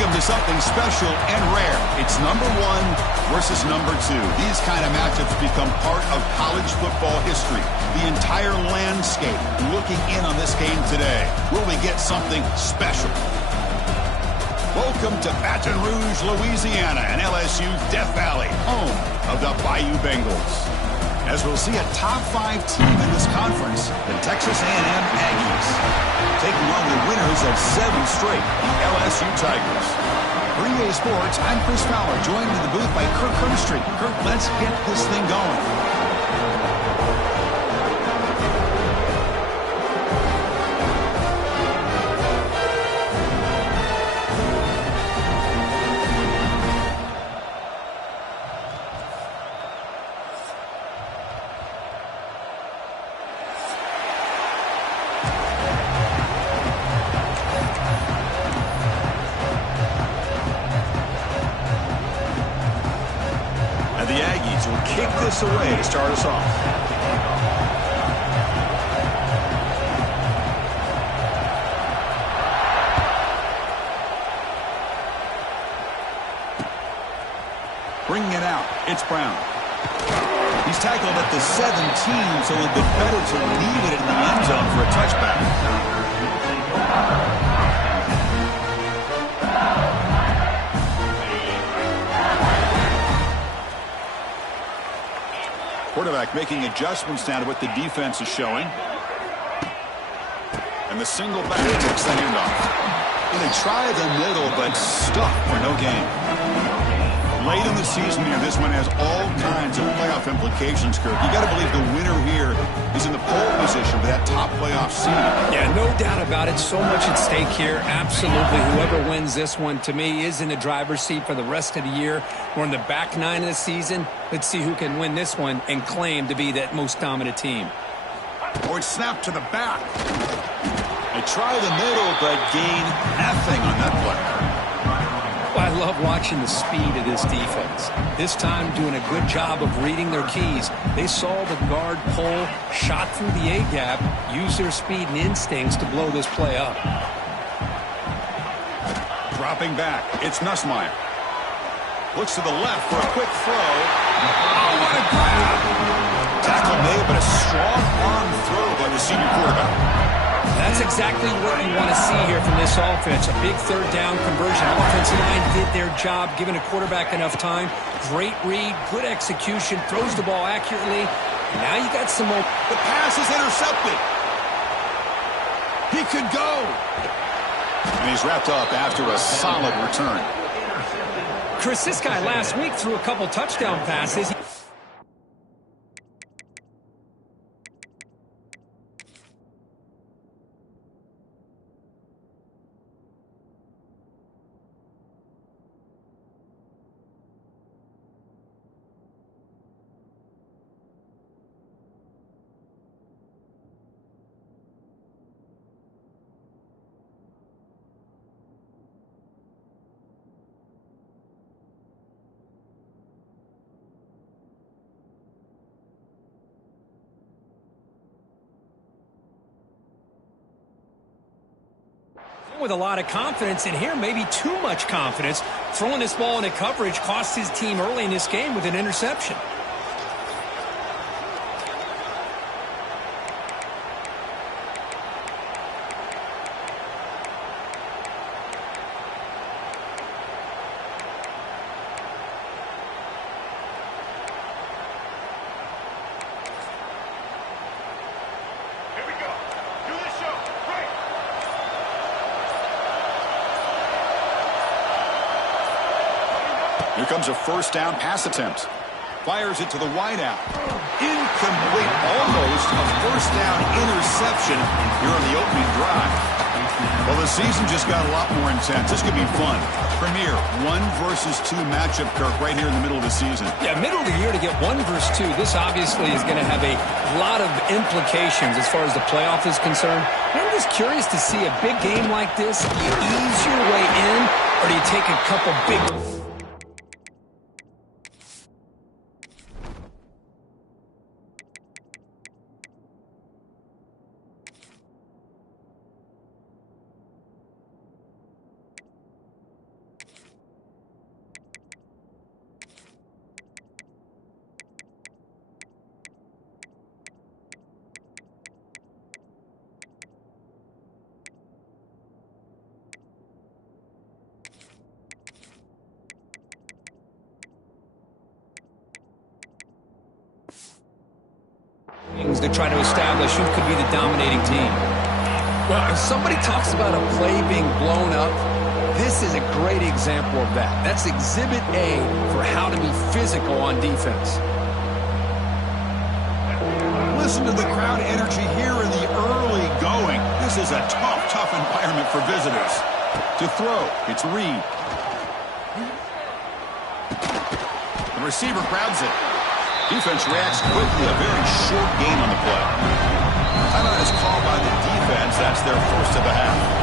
them to something special and rare. It's number 1 versus number 2. These kind of matchups become part of college football history. The entire landscape looking in on this game today. Will we get something special? Welcome to Baton Rouge, Louisiana, and LSU Death Valley, home of the Bayou Bengals. As we'll see a top 5 team in this conference, the Texas A&M Aggies, taking on the winners of 7 straight, the LSU Tigers. For EA Sports, I'm Chris Fowler, joined in the booth by Kirk Herbstreit. Kirk, let's get this thing going. The Aggies will kick this away to start us off. Bringing it out, it's Brown. He's tackled at the 17, so a bit better to leave it in the end zone for a touchback. Quarterback making adjustments now to what the defense is showing. And the single back takes the handoff. Well, they try the middle, but stuck for no gain. Late in the season here, this one has all kinds of playoff implications, Kirk. You got to believe the winner here is in the pole position for that top playoff seed. Yeah, no doubt about it. So much at stake here. Absolutely. Whoever wins this one, to me, is in the driver's seat for the rest of the year. We're in the back 9 of the season. Let's see who can win this one and claim to be that most dominant team. Or it's snapped to the back. They try the middle, but gain nothing on that play. I love watching the speed of this defense. This time doing a good job of reading their keys. They saw the guard pull, shot through the A-gap, used their speed and instincts to blow this play up. Dropping back, it's Nussmeier. Looks to the left for a quick throw. Oh, what a grab! Tackle made, but a strong arm throw by the senior quarterback. That's exactly what you want to see here from this offense. A big third down conversion. Offensive line did their job, giving a quarterback enough time. Great read, good execution, throws the ball accurately. Now you got some more. The pass is intercepted. He could go. And he's wrapped up after a solid return. Chris, this guy last week threw a couple touchdown passes. With a lot of confidence, and here maybe too much confidence. Throwing this ball into coverage cost his team early in this game with an interception. Here comes a first down pass attempt. Fires it to the wideout. Incomplete, almost a first down interception here on the opening drive. Well, the season just got a lot more intense. This could be fun. Premier 1 versus 2 matchup, Kirk, right here in the middle of the season. Yeah, middle of the year to get 1 versus 2. This obviously is going to have a lot of implications as far as the playoff is concerned. And I'm just curious to see a big game like this. Do you ease your way in, or do you take a couple big... things to try to establish who could be the dominating team. Well, if somebody talks about a play being blown up, this is a great example of that. That's Exhibit A for how to be physical on defense. Listen to the crowd energy here in the early going. This is a tough environment for visitors. To throw, it's Reed. The receiver grabs it. Defense reacts quickly. A very short gain on the play. Timeout is called by the defense. That's their first of the half.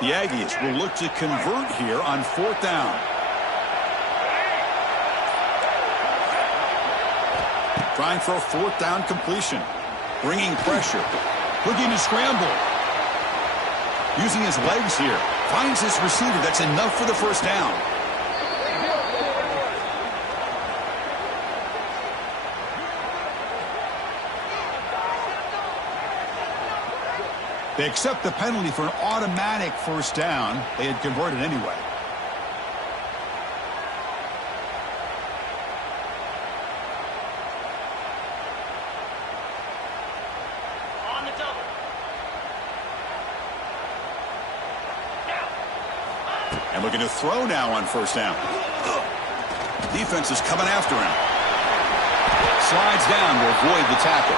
The Aggies will look to convert here on 4th down. Trying for a 4th down completion. Bringing pressure. Looking to scramble. Using his legs here. Finds his receiver. That's enough for the first down. They accept the penalty for an automatic first down. They had converted anyway. On the double. And looking to throw now on first down. Defense is coming after him. Slides down to avoid the tackle.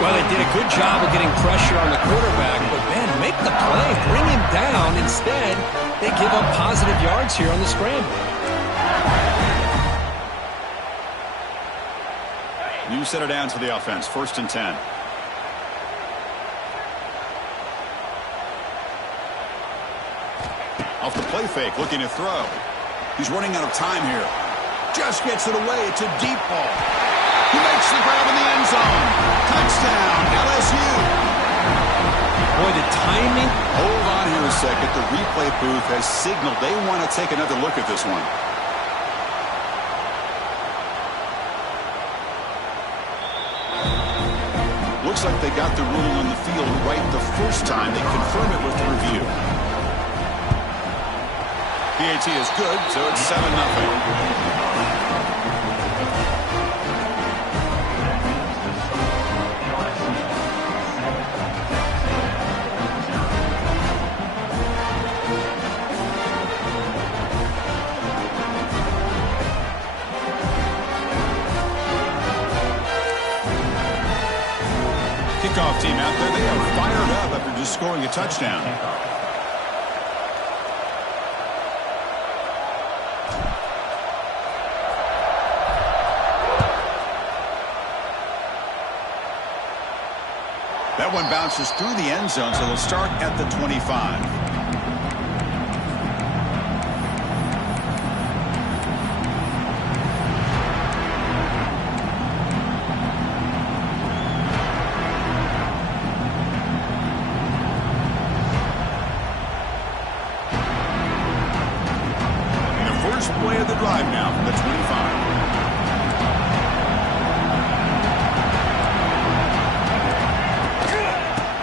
Well, they did a good job of getting pressure on the quarterback, but, man, make the play. Bring him down. Instead, they give up positive yards here on the scramble. New center down to the offense. 1st and 10. Off the play fake, looking to throw. He's running out of time here. Just gets it away. It's a deep ball. He makes the grab in the end zone. Touchdown, LSU. Boy, the timing. Hold on here a second. The replay booth has signaled they want to take another look at this one. Looks like they got the ruling on the field right the first time. They confirm it with the review. PAT is good, so it's 7-0. Kickoff team out there. They are fired up after just scoring a touchdown. That one bounces through the end zone, so they'll start at the 25. Play of the drive now from the 25.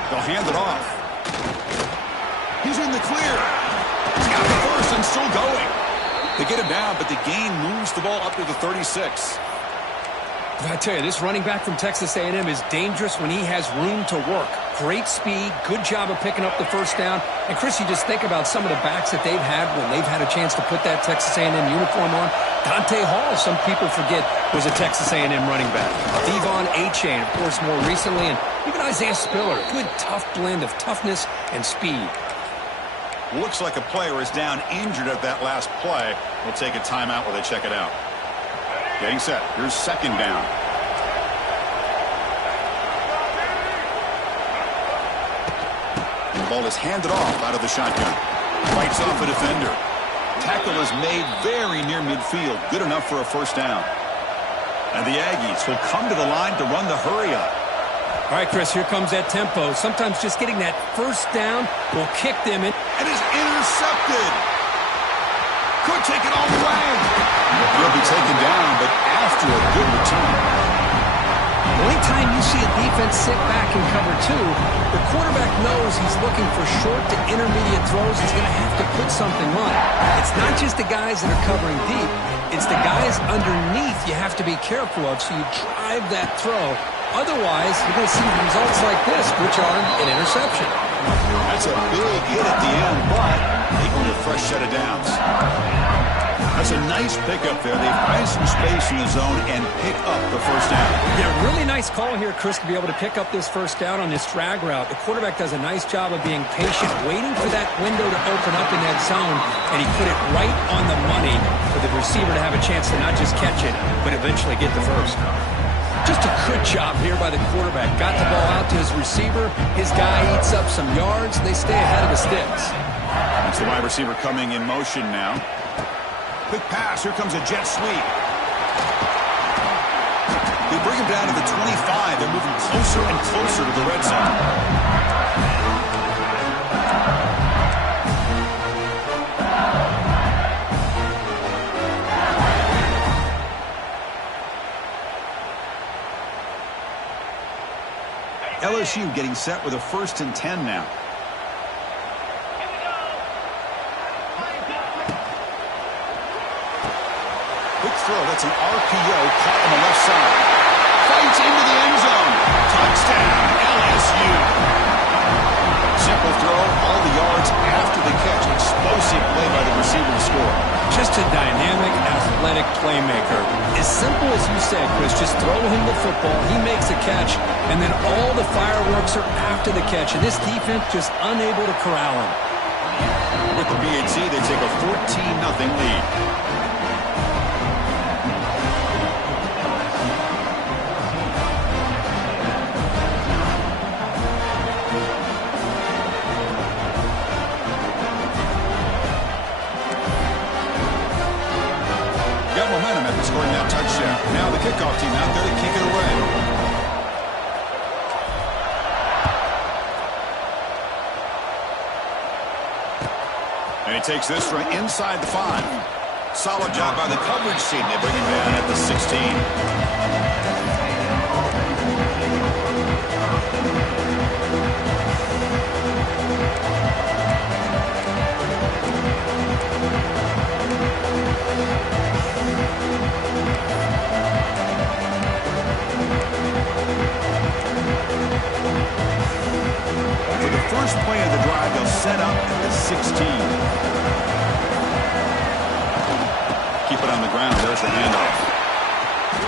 They'll hand it off. He's in the clear. He's got the first and still going. They get him down, but the gain moves the ball up to the 36. I tell you, this running back from Texas A&M is dangerous when he has room to work. Great speed, good job of picking up the first down. And, Chris, you just think about some of the backs that they've had when they've had a chance to put that Texas A&M uniform on. Dante Hall, some people forget, was a Texas A&M running back. Devon Achane, of course, more recently. And even Isaiah Spiller, good, tough blend of toughness and speed. Looks like a player is down injured at that last play. We'll take a timeout while they check it out. Getting set. Here's second down. The ball is handed off out of the shotgun. Fights off a defender. Tackle is made very near midfield. Good enough for a first down. And the Aggies will come to the line to run the hurry up. All right, Chris, here comes that tempo. Sometimes just getting that first down will kick them in. And is intercepted. Could take it all the way. He'll be taken down, but after a good return. The only time you see a defense sit back and cover two, the quarterback knows he's looking for short to intermediate throws. He's going to have to put something on it. It's not just the guys that are covering deep. It's the guys underneath you have to be careful of, so you drive that throw. Otherwise, you're going to see results like this, which are an interception. That's a big hit at the end, but they go to a fresh set of downs. That's a nice pickup there. They find some space in the zone and pick up the first down. Yeah, really nice call here, Chris, to be able to pick up this first down on this drag route. The quarterback does a nice job of being patient, waiting for that window to open up in that zone, and he put it right on the money for the receiver to have a chance to not just catch it, but eventually get the first. Just a good job here by the quarterback. Got the ball out to his receiver. His guy eats up some yards. They stay ahead of the sticks. It's the wide receiver coming in motion now. Quick pass. Here comes a jet sweep. They bring him down to the 25. They're moving closer and closer to the red zone. LSU getting set with a 1st and 10 now. Quick throw. That's an RPO caught on the left side. Fights into the end zone. Touchdown, LSU. Simple throw. All the yards after the catch. Explosive play by the receiver to score. Just a dynamic, athletic playmaker. As simple as you said, Chris, just throw him the football, he makes a catch, and then all the fireworks are after the catch. And this defense just unable to corral him. With the BAT, they take a 14-0 lead. Momentum after scoring that touchdown. Now the kickoff team out there to kick it away. And he takes this from inside the 5. Solid job by the coverage team. They bring him down at the 16. First play of the drive, they'll set up at the 16. Keep it on the ground. There's the handoff.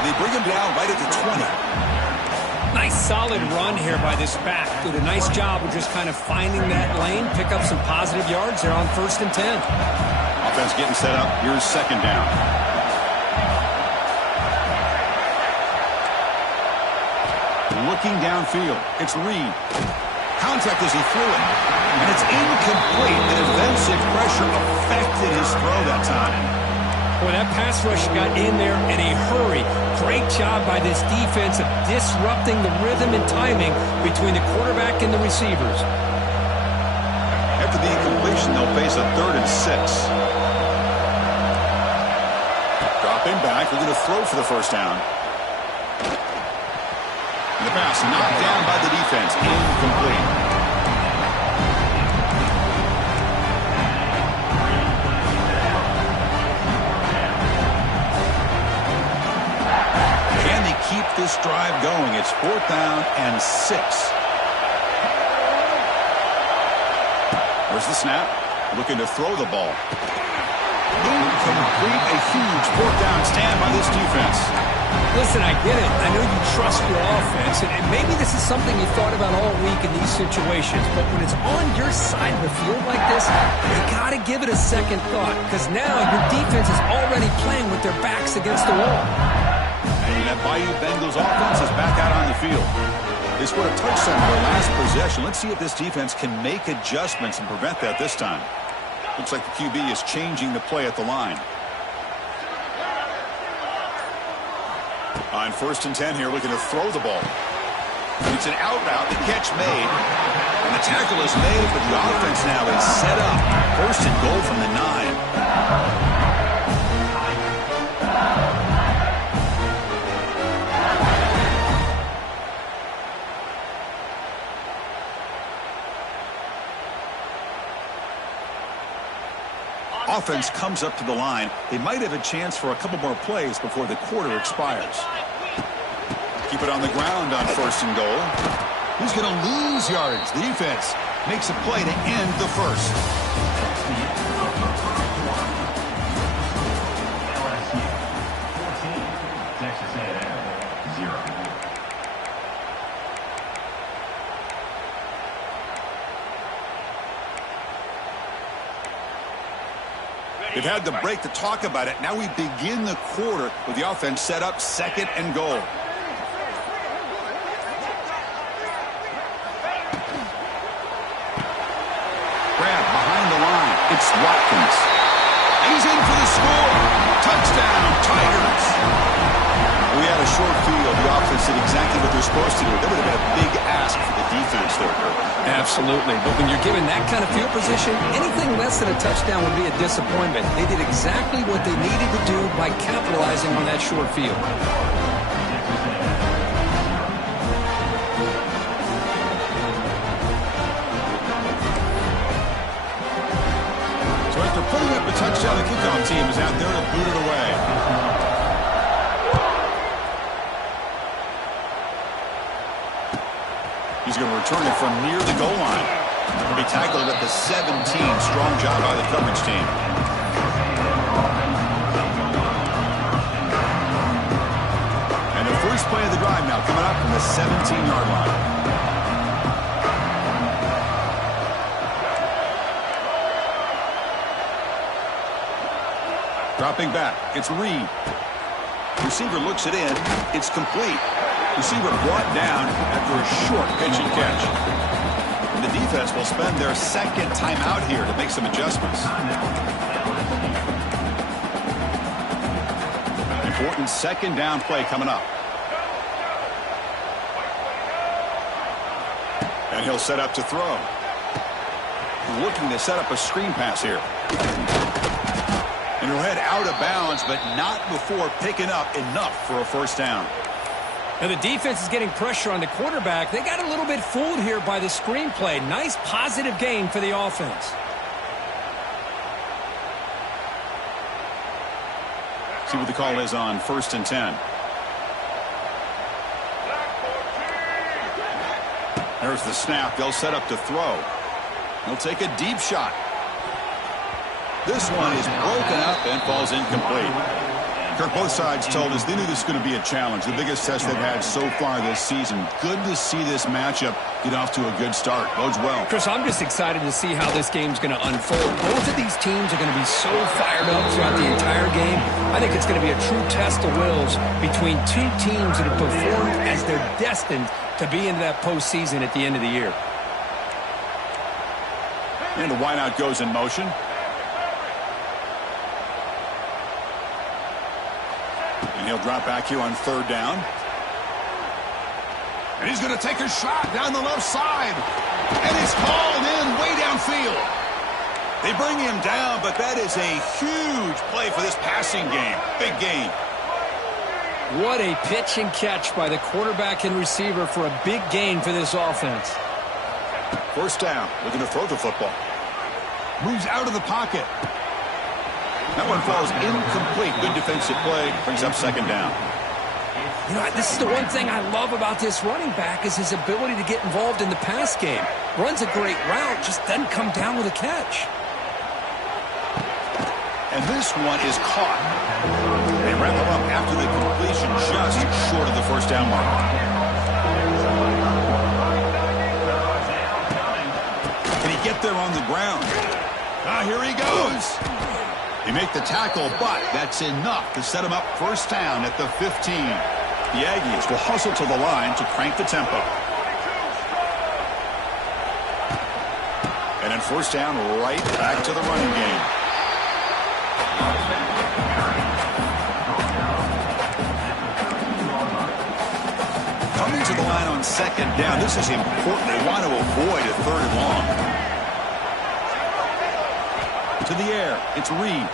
They bring him down right at the 20. Nice solid run here by this back. Did a nice job of just kind of finding that lane, pick up some positive yards. They're on 1st and 10. Offense getting set up. Here's second down. Looking downfield. It's Reed. Contact as he threw it. And it's incomplete. The defensive pressure affected his throw that time. Boy, that pass rush got in there in a hurry. Great job by this defense of disrupting the rhythm and timing between the quarterback and the receivers. After the incompletion, they'll face a 3rd and 6. Dropping back. They're going to throw for the first down. The pass knocked down by the defense. Incomplete. Can they keep this drive going? It's 4th down and 6. There's the snap. Looking to throw the ball. Incomplete. A huge fourth down stand by this defense. Listen, I get it. I know you trust your offense, and maybe this is something you thought about all week in these situations, but when it's on your side of the field like this, you got to give it a second thought, because now your defense is already playing with their backs against the wall. And that Bayou Bengals offense is back out on the field. They scored a touchdown in their last possession. Let's see if this defense can make adjustments and prevent that this time. Looks like the QB is changing the play at the line. On 1st and 10 here, looking to throw the ball. It's an out route, the catch made. And the tackle is made, but the offense now is set up. 1st and goal from the 9. Offense comes up to the line. They might have a chance for a couple more plays before the quarter expires. Keep it on the ground on 1st and goal. Who's going to lose yards? The defense makes a play to end the first. LSU 14, Texas A&M 0. They've had the break to talk about it. Now we begin the quarter with the offense set up 2nd and goal. Grab behind the line. It's Watkins. He's in for the score. Touchdown, Tigers. We had a short field. The offense did exactly what they're supposed to do. That would have been a big ask for the defense there, Kirk. Absolutely. But when you're given that kind of field position, anything less than a touchdown would be a disappointment. They did exactly what they needed to do by capitalizing on that short field. So after putting up a touchdown, the kickoff team is out there to boot it away. He's going to return it from near the goal line. He'll be tackled at the 17. Strong job by the coverage team. And the first play of the drive now coming up from the 17-yard line. Dropping back. It's Reed. Receiver looks it in. It's complete. Receiver brought down after a short pitch and catch. And the defense will spend their 2nd timeout here to make some adjustments. Important 2nd down play coming up. And he'll set up to throw. Looking to set up a screen pass here. And he'll head out of bounds, but not before picking up enough for a 1st down. And the defense is getting pressure on the quarterback. They got a little bit fooled here by the screenplay. Nice positive gain for the offense. See what the call is on 1st and 10. There's the snap. They'll set up to throw. They'll take a deep shot. This one is broken up and falls incomplete. Kirk, both sides told us they knew this was going to be a challenge, the biggest test they've had so far this season. Good to see this matchup get off to a good start. Bodes well. Chris, I'm just excited to see how this game's going to unfold. Both of these teams are going to be so fired up throughout the entire game. I think it's going to be a true test of wills between two teams that have performed as they're destined to be into that postseason at the end of the year. And the wideout goes in motion. And he'll drop back here on 3rd down. And he's going to take a shot down the left side. And it's called in way downfield. They bring him down, but that is a huge play for this passing game. Big gain. What a pitch and catch by the quarterback and receiver for a big gain for this offense. 1st down, looking to throw the football. Moves out of the pocket. That one falls incomplete. Good defensive play. Brings up 2nd down. You know, this is the one thing I love about this running back is his ability to get involved in the pass game. Runs a great route, just doesn't come down with a catch. And this one is caught. They wrap him up after the completion just short of the first down mark. Can he get there on the ground? Here he goes. They make the tackle, but that's enough to set him up first down at the 15. The Aggies will hustle to the line to crank the tempo. And then first down right back to the running game. Coming to the line on second down. This is important. They want to avoid a third and long. To the air. It's Reed.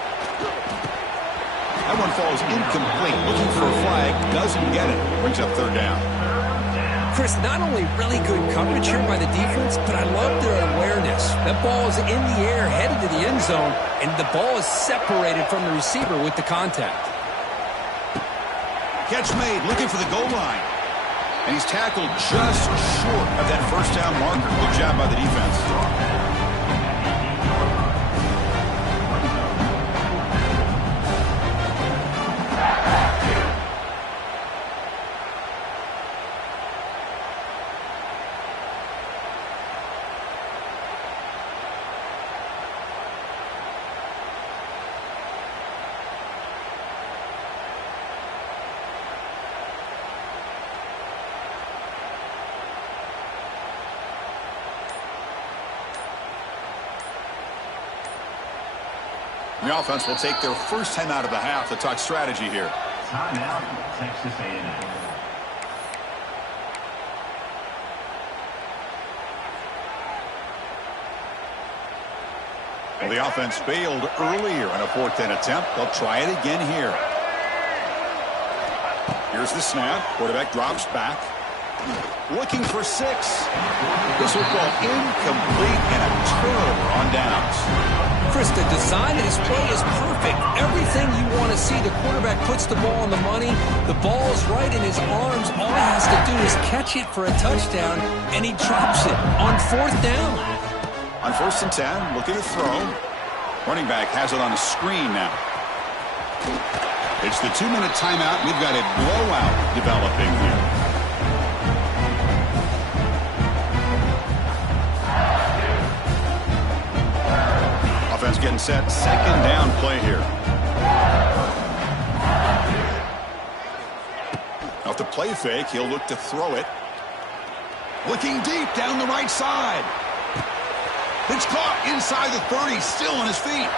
That one falls incomplete. Looking for a flag. Doesn't get it. Brings up third down. Chris, not only really good coverage here by the defense, but I love their awareness. That ball is in the air, headed to the end zone, and the ball is separated from the receiver with the contact. Catch made. Looking for the goal line. And he's tackled just short of that first down marker. Good job by the defense. The offense will take their first time out of the half to talk strategy here. Timeout, Texas A&M. Well, the offense failed earlier in a fourth down attempt. They'll try it again here. Here's the snap. Quarterback drops back. Looking for 6. This will fall incomplete and a turnover on downs. Chris, the design of this play is perfect. Everything you want to see. The quarterback puts the ball on the money. The ball is right in his arms. All he has to do is catch it for a touchdown, and he drops it on fourth down. On 1st and 10, looking to throw. Running back has it on the screen now. It's the 2-minute timeout. We've got a blowout developing here. Offense getting set. Second down play here. Off the play fake, he'll look to throw it. Looking deep down the right side. It's caught inside the 30, still on his feet.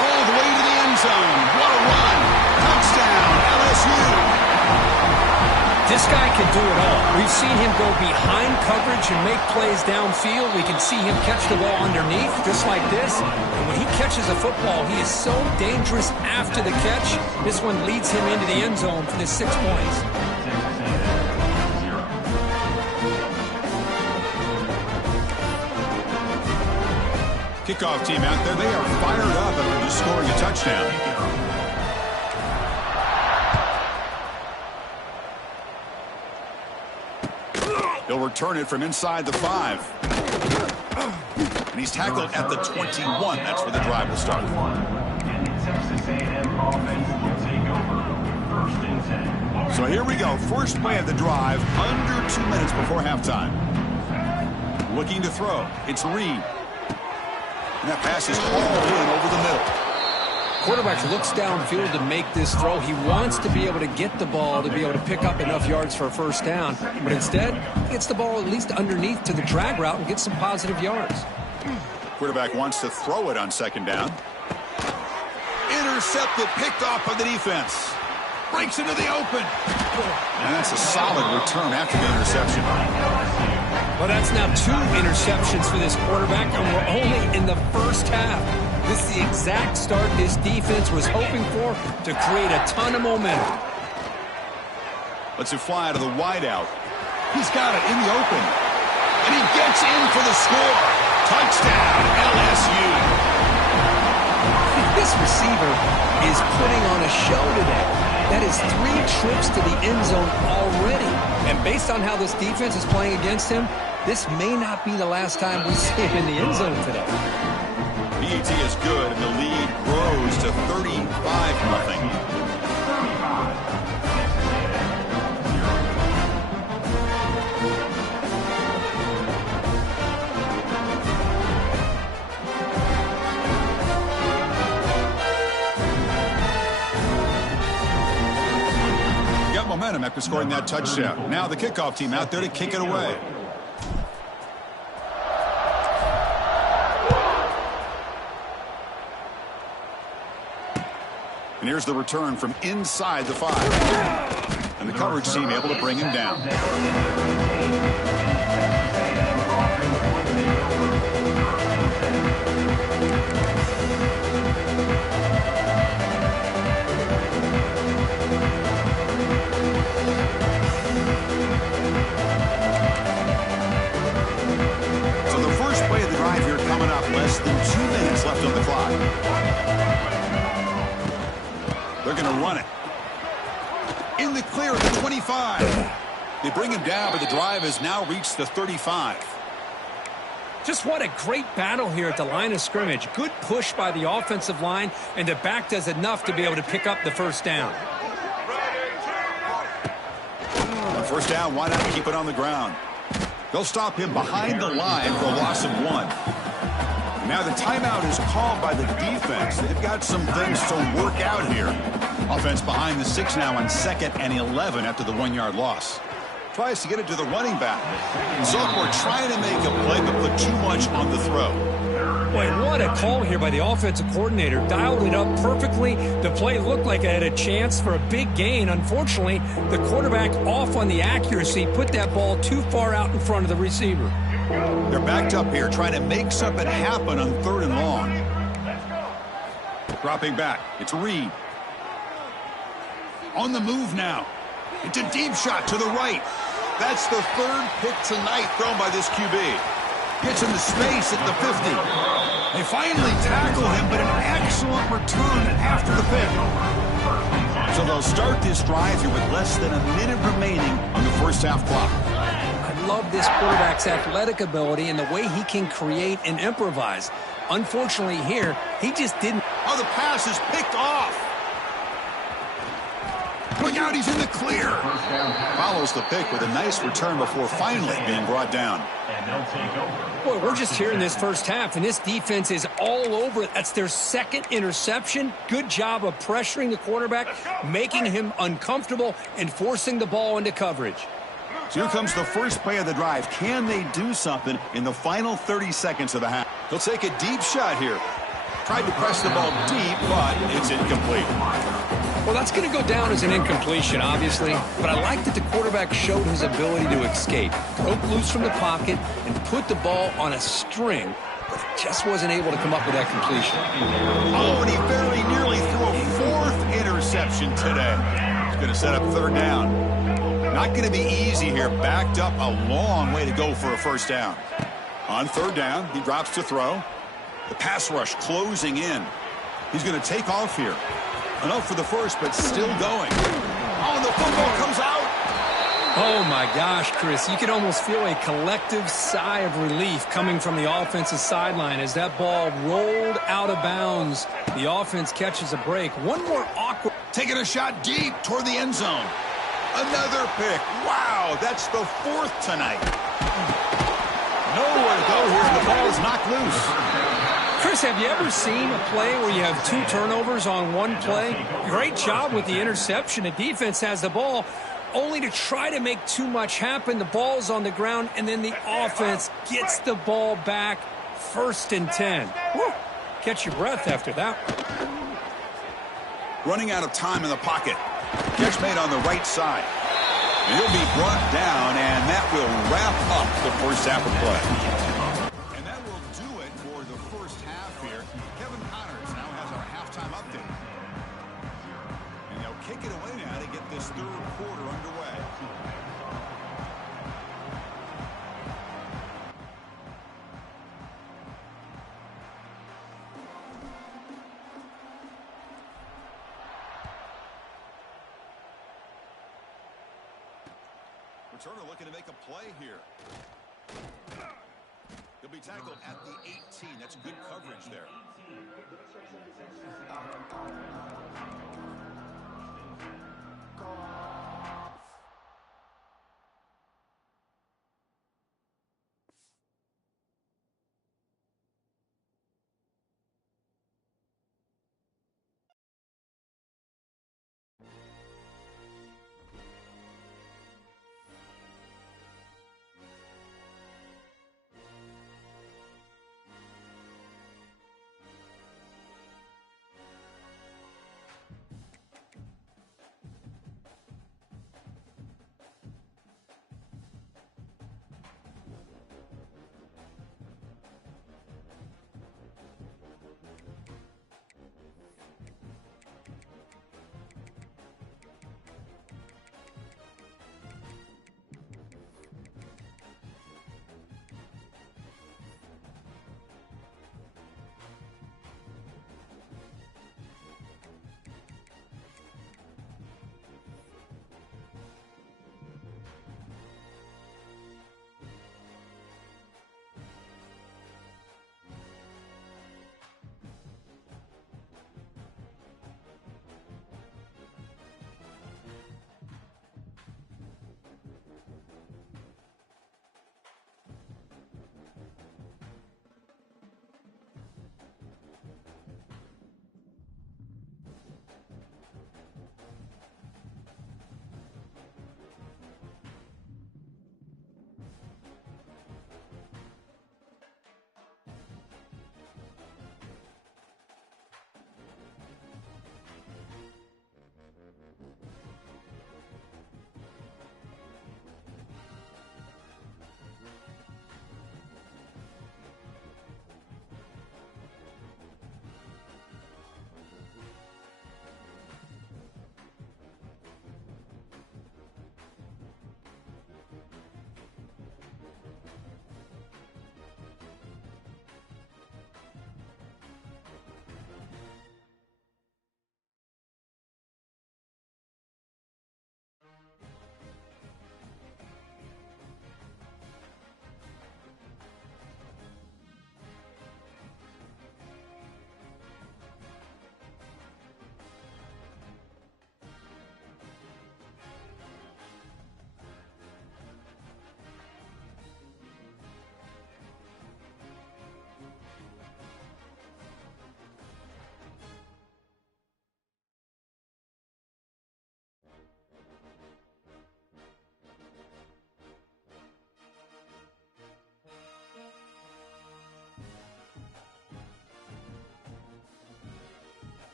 All the way to the end zone. What a run. Touchdown, LSU. This guy can do it all. We've seen him go behind coverage and make plays downfield. We can see him catch the ball underneath, just like this. And when he catches a football, he is so dangerous after the catch. This one leads him into the end zone for the 6 points. Kickoff team out there. They are fired up after just scoring a touchdown. He'll return it from inside the 5. And he's tackled at the 21. That's where the drive will start. And the Texas A&M offense will take over 1st and 10. So here we go. First play of the drive, under 2 minutes before halftime. Looking to throw. It's Reed. And that pass is hauled in over the middle. Quarterback looks downfield to make this throw. He wants to be able to get the ball to be able to pick up enough yards for a first down. But instead, he gets the ball at least underneath to the drag route and gets some positive yards. Quarterback wants to throw it on second down. Intercepted, picked off by the defense. Breaks into the open. And that's a solid return after the interception. Well, that's now 2 interceptions for this quarterback, and we're only in the first half. This is the exact start this defense was hoping for to create a ton of momentum. Lets it fly out of the wideout. He's got it in the open. And he gets in for the score. Touchdown, LSU. This receiver is putting on a show today. That is 3 trips to the end zone already. And based on how this defense is playing against him, this may not be the last time we see him in the end zone today. PAT is good, and the lead grows to 35-0. Momentum after scoring that touchdown. Now the kickoff team out there to kick it away. And here's the return from inside the 5. And the coverage team able to bring him down. Less than 2 minutes left on the clock. They're going to run it. In the clear at the 25. They bring him down, but the drive has now reached the 35. Just what a great battle here at the line of scrimmage. Good push by the offensive line, and the back does enough to be able to pick up the first down. First down, why not keep it on the ground? They'll stop him behind the line for a loss of 1. Now the timeout is called by the defense. They've got some things to work out here. Offense behind the 6 now on 2nd and 11 after the 1-yard loss. Tries to get it to the running back. Sophomore trying to make a play but put too much on the throw. Boy, what a call here by the offensive coordinator. Dialed it up perfectly. The play looked like it had a chance for a big gain. Unfortunately, the quarterback off on the accuracy, put that ball too far out in front of the receiver. They're backed up here trying to make something happen on 3rd and long. Dropping back. It's Reed. On the move now. It's a deep shot to the right. That's the 3rd pick tonight thrown by this QB. Gets into space at the 50. They finally tackle him, but an excellent return after the pick. So they'll start this drive here with less than a minute remaining on the first half clock. I love this quarterback's athletic ability and the way he can create and improvise. Unfortunately here, he just didn't. Oh, the pass is picked off. Look out, he's in the clear. Follows the pick with a nice return before finally being brought down. Boy, we're just here in this first half, and this defense is all over it. That's their 2nd interception. Good job of pressuring the quarterback, making him uncomfortable, and forcing the ball into coverage. So here comes the first play of the drive. Can they do something in the final 30 seconds of the half? They'll take a deep shot here. Tried to press the ball deep, but it's incomplete. Well, that's going to go down as an incompletion, obviously, but I like that the quarterback showed his ability to escape. Broke loose from the pocket and put the ball on a string, but just wasn't able to come up with that completion. Oh, and he very nearly threw a 4th interception today. He's going to set up 3rd down. Not going to be easy here. Backed up a long way to go for a first down. On 3rd down, he drops to throw. The pass rush closing in. He's going to take off here. Enough for the first, but still going. Oh, the football comes out. Oh, my gosh, Chris. You can almost feel a collective sigh of relief coming from the offensive sideline as that ball rolled out of bounds. The offense catches a break. One more awkward. Taking a shot deep toward the end zone. Another pick. Wow, that's the 4th tonight. Nowhere to go here, and the ball is knocked loose. Chris, have you ever seen a play where you have 2 turnovers on one play? Great job with the interception. The defense has the ball, only to try to make too much happen. The ball's on the ground, and then the offense gets the ball back. 1st and 10. Woo. Catch your breath after that. Running out of time in the pocket. Catch made on the right side. And he'll be brought down, and that will wrap up the first half of play. And that will do it for the first half here. Kevin Connors now has our halftime update. And they'll kick it away now to get this 3rd quarter underway. returner looking to make a play here. He'll be tackled at the 18. That's good coverage there.